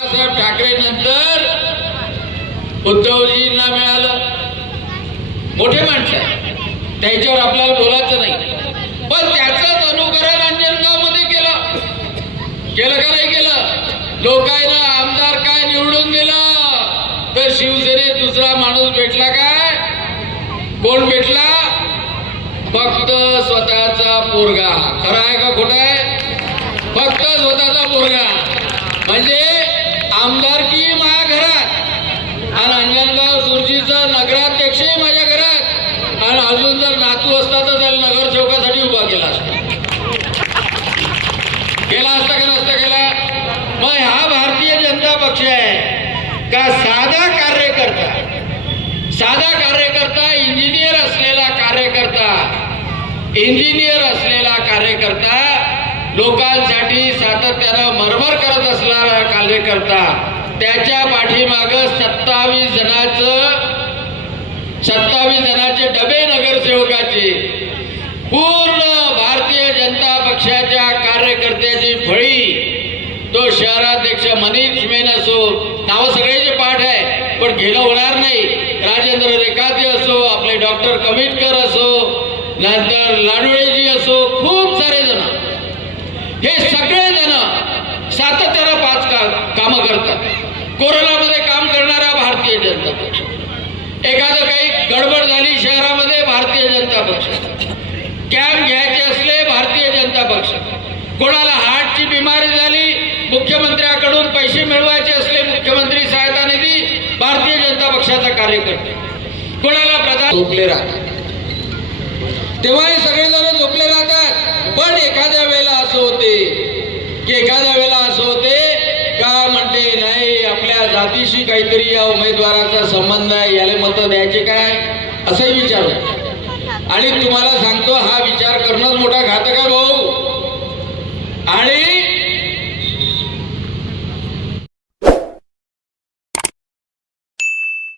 साहेब ठाकरे नंतर उद्धवजींना मिळालं, मोठे माणसं आहे, त्याच्यावर आपल्याला बोलायचं नाही, पण त्याचंच अनुकरण अंजनगाव मध्ये केलं का नाही केलं? लोकांना आमदार काय निवडून दिलं तर शिवसेनेत दुसरा माणूस भेटला काय? कोण भेटला? फक्त स्वतःचा पोरगा. खरं आहे का खोटं आहे? फक्त स्वतःचा पोरगा. म्हणजे आमदारकी माझ्या घरात आणि अंजनगाव सुरजीचं नगराध्यक्षही माझ्या घरात, आणि अजून जर नातू असता तर त्याला नगरसेवकासाठी उभा केला असता का नसता केला? मग हा भारतीय जनता पक्ष आहे का साधा कार्यकर्ता, इंजिनियर असलेला कार्यकर्ता, लोकांसाठी सातत्यानं मरमर करत असणारा कार्यकर्ता, त्याच्या पाठीमाग 27 जणांचे डबे नगरसेवकाचे, पूर्ण भारतीय जनता पक्षाच्या कार्यकर्त्याची फळी, तो शहराध्यक्ष मनीष मेन असो, नाव सगळ्याचे पाठ आहे पण घेणं होणार नाही, राजेंद्र रेखाते असो, आपले डॉक्टर कमिटकर असो, नंतर लाडुळेजी असो, खूप सारे जण, हे सगळे जण सातत्यानं 5 कामं करतात. कोरोनामध्ये काम करणारा भारतीय जनता पक्ष, एखादं काही गडबड झाली शहरामध्ये भारतीय जनता पक्ष, कॅम्प घ्यायचे असले भारतीय जनता पक्ष, कोणाला हार्टची बिमारी झाली मुख्यमंत्र्याकडून पैसे मिळवायचे असले मुख्यमंत्री सहायता निधी, भारतीय जनता पक्षाचा कार्यकर्ते, कोणाला प्रधान झोपले राहतात, तेव्हा हे सगळेजण झोपले राहतात. पण एखाद्या वेळेला असं होते का म्हणते नाही आपल्या जातीशी काहीतरी या उमेदवाराचा संबंध आहे, याला मतं द्यायचे काय, असंही विचार होतो. आणि तुम्हाला सांगतो हा विचार